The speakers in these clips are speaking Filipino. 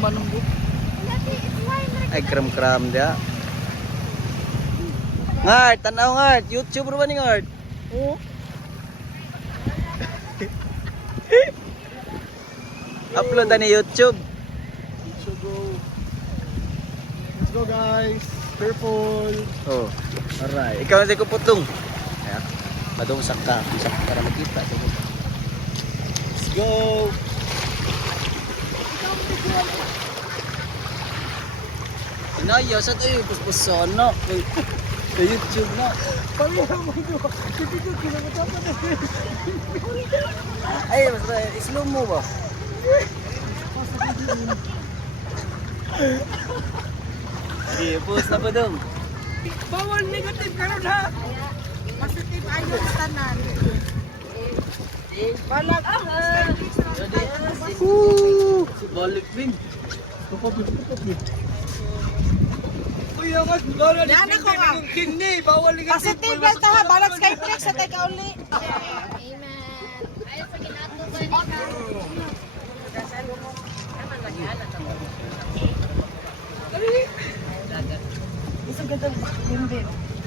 manunggo. Ay kram-kram dia. Ngart, tanaw ngart. YouTuber ba ni ngart? Oo. Upload na ni YouTube. Let's go. Let's go guys. Careful. Oh. Alright. Ikaw na ko putong. Ayan. Madungsak ka. Isa para makita. Let's go. Inayo sa tayo. Puspus na. Kay YouTube na. Palihan mo ito. Tipikot ko na matapad na. Ay, basta slow mo ba? Sige, post na po dong. Bawal negative karon ha. Positive ayo sa tanan. Balag Balik din. Uy, amat bawal Yan ako nga. kini, bawal negative. Positive lang ta ha, balag Skyflex sa tayo kauli. Amen. Ayaw sa ginatuban ni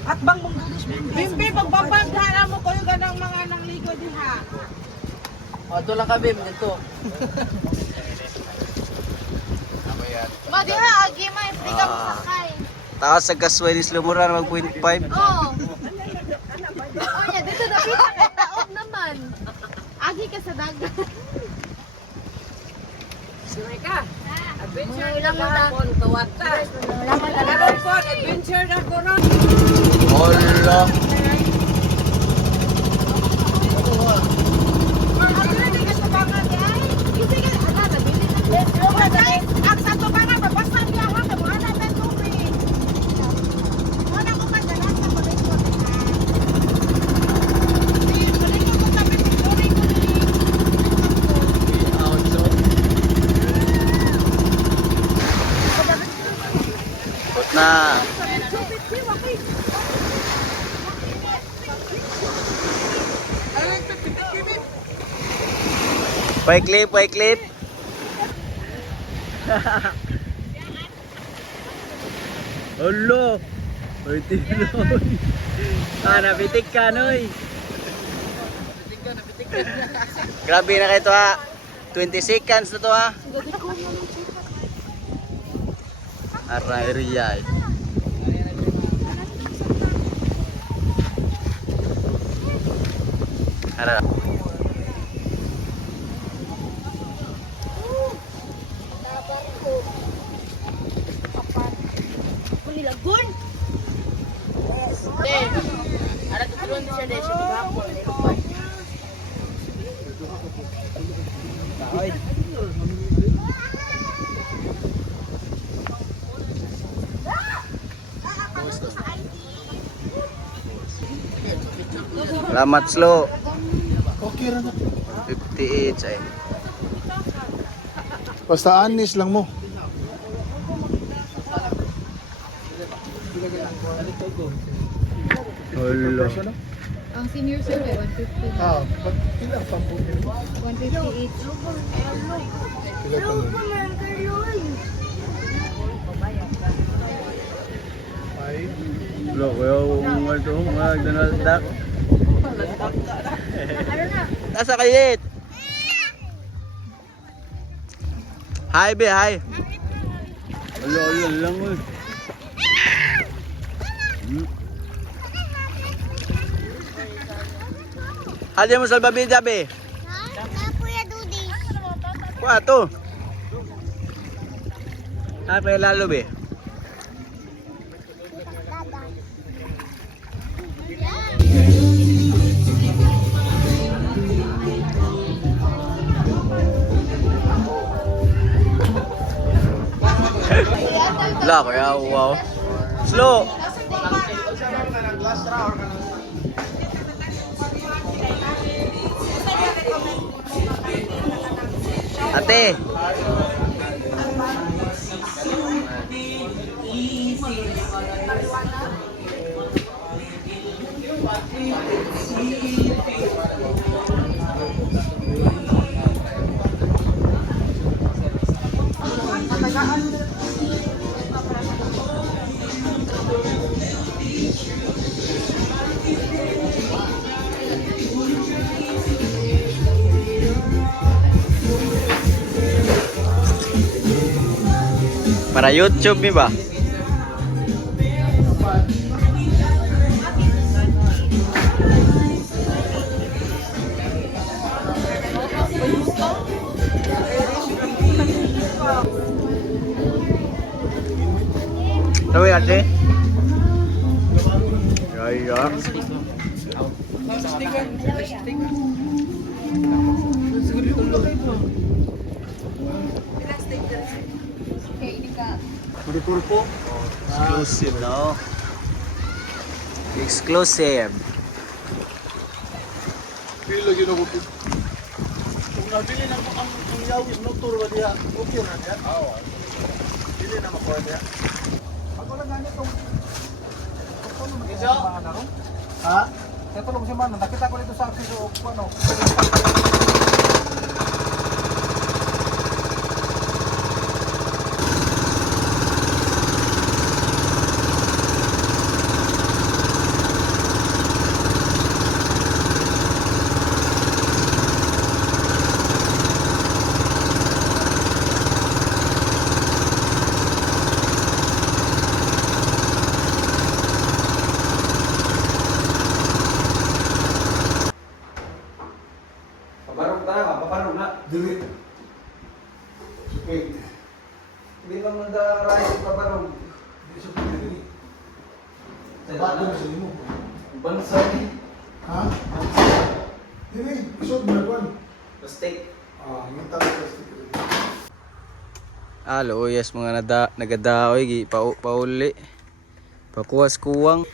At bang mong Bimbi, magbabagdala mo kayo ganang mga nangligo diha. O, ito lang kami, ito. Ma, di ha, agi ma, hindi ka masakay. Taas sa gasway ni Slumuran, mag 0.5. Oo. Oh, yeah, dito nakita ka, taob naman. Agi ka sa dagat. Sumay ka. Adventure Ilang mo na. Tuwat ta. Karon po, adventure na ko ron. Hola. Na. Paiklit, paiklit. Hello. Pwede nun. Napitik ka, Noy. Grabe na kayo to ha. 20 seconds na to ha. Aray, riyay. Ara. Lagun. Eh, ada tuturuan siya deh, siya gahapon, nilupan. Ay. Salamat slow. Okay ra na. 58 ay. Basta anis lang mo. Hello. Ang senior survey, 150. Ah, ba't pila pa po? 150 each. Pila pa mo? Ay, Lo, kuya, ito, Donald Duck. Nasa kayit. Hi, be, hi. Hello, lang, uy. Hali mo salbabida, be. Kuya Dudi. Kuha to. Kaya lalo, be. La, kaya wow. Slow. Ate. Para YouTube mi ba? Tahu ya ate? Ya iya. Exclusive no? Exclusive. Pilo yun ako. Kung nabili na ang yawis no tour ba diya? Okay na diya. Oo. Dili na makuha diya. Ako lang ganyan tong. Isa? Ha? Ito lang si Manon. Nakita ko dito sa akin so ano. Paparong tayo, paparong na. Dili. Okay. Hindi ka mag-aray sa paparong. Di sa dili. Sa Bago sa imo. bansa ni. Ha? Dili, isod mo na kwan. Mistake. Ah, yung tawag sa Alo, yes mga nagadaoy gi pauli. Pakuwas kuwang.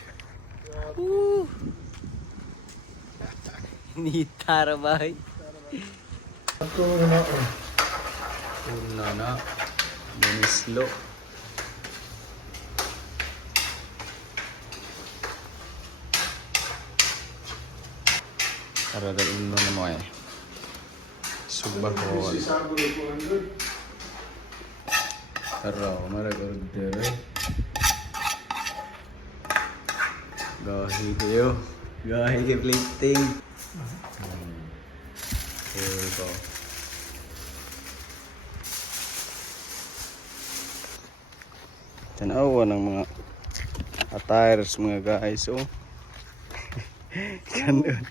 Ni tarabay. Ito na Una na. Bunislo. Para dalhin mo na mo eh. Subahol. si Sago ni 200. Pero marag-order eh. Gahi kayo. Gahi kayo plating. Here go. Tanawa ng mga attires mga guys. Oh. Kanon.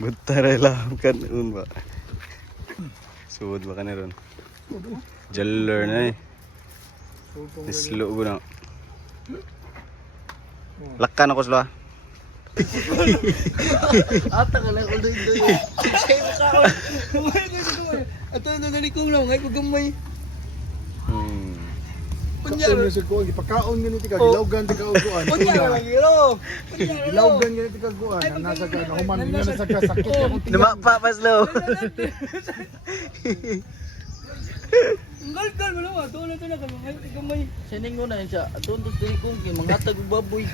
Butare lang kanon ba? Suod ba ka na ron? Jeller na eh. Islo ko na. Lakkan ako sila. Ata ka lang ulit doon. Say mo ka. Ato na nalikong lang ay pagamay. Kapsa mo sa kuwan, ipakaon ganito ka, gilawgan ti ka uguan. Kunya lang giro. Gilawgan ganito ka uguan, ang nasa ka, nahuman niya na sa kasakit ka kung tingnan. Lumapa pa slow. Gal mo naman. Doon na ka mga pagamay. Sining mo na siya. Doon to dili kong mangatag og baboy.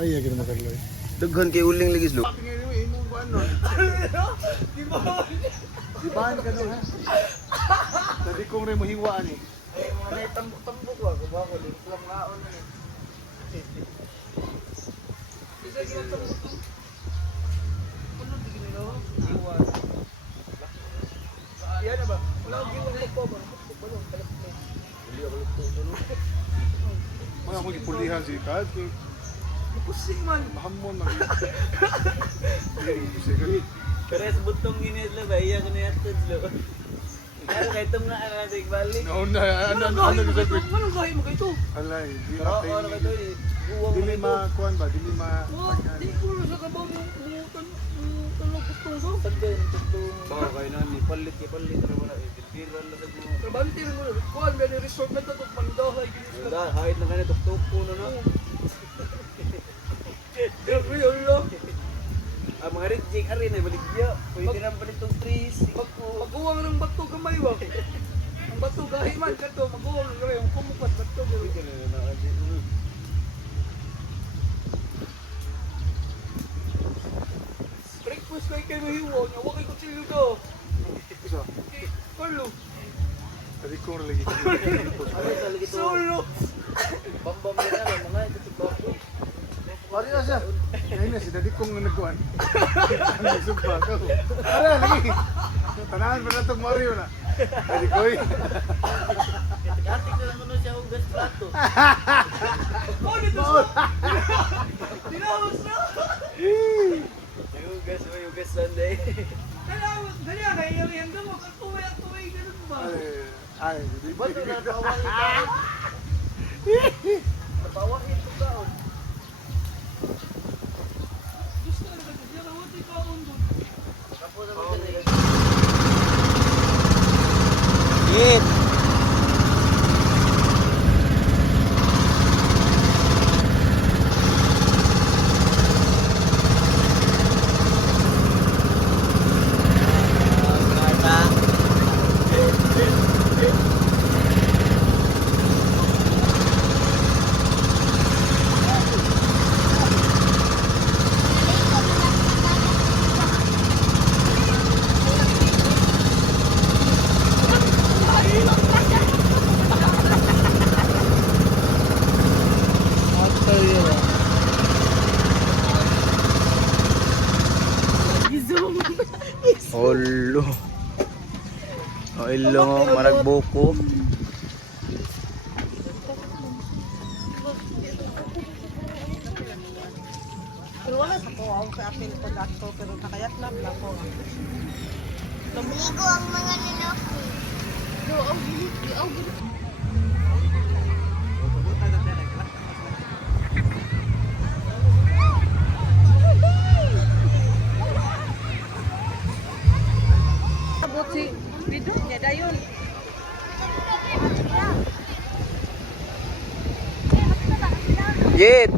Ay, agad matagloy. Dughan kay uling lagi slow. Tingnan mo, imong kuwan no. Di ba ka no ha? Sabi kong rin mahiwaan eh. Ay mo na tambok-tambok wa ko ba ko dili lang ngaon na. Yan na ba? Wala akong giwang ko ba? Mga ako ipulihan si Kad, Pusing man. mahamon man. Sige. Pero sa butong init lang ba iya ko na yatod lo. Pero kay tum na natin balik. Nauna, ano Anong sa gahi mo? Anong gahi mo kayo? Alay, di Oo, na ano ka to? Dili makuan ba? Dili ma... Di ko na sa kabaw mo tanong kustong ko. Pagdan tutong. Ba kay na ni palit ra wala eh. Pira lang sa mo. Trabanti rin mo na. Kuhan, may resort na ito. Pandahay. Da hait na kanito tuktok ko na na. Real lang. Ang mga reject ari na balik dia. Pwede ra balik tong trees. Mag-uwang ng bato gamay ba? Ang bato gahi man kato. Mag-uwang ng gamay. Ang kumupat bato. Breakfast kay kayo mahiwo. Nawa kay kutsilyo to. Isa. Carlo. Sabi kong lagi. Ano talaga to? Solo. Bambam na lang mga ito sa baboy. Pari na siya. Ngayon na, si Daddy kong nagkuhan. Ano, sugba ka. Ara, lagi. Tanahan pa na itong Mario na. Ay, koy. Katik na lang ano siya hugas plato. Tinahos na! May hugas Sunday. Dali ang kailangan mo. Katuway, ganun ba? Ay, hindi Ba't ito napawang ito? Napawang ito kaon. Gusto na ba? Diyan ako di pa undo. Kapo naman dyan. Git! Olo. O ilong o maragbuko. Pero wala sa ko ako sa apil ko dato pero nakayat na bla ko. Ligo ang mga lalaki. Abot si video niya dayon. Git!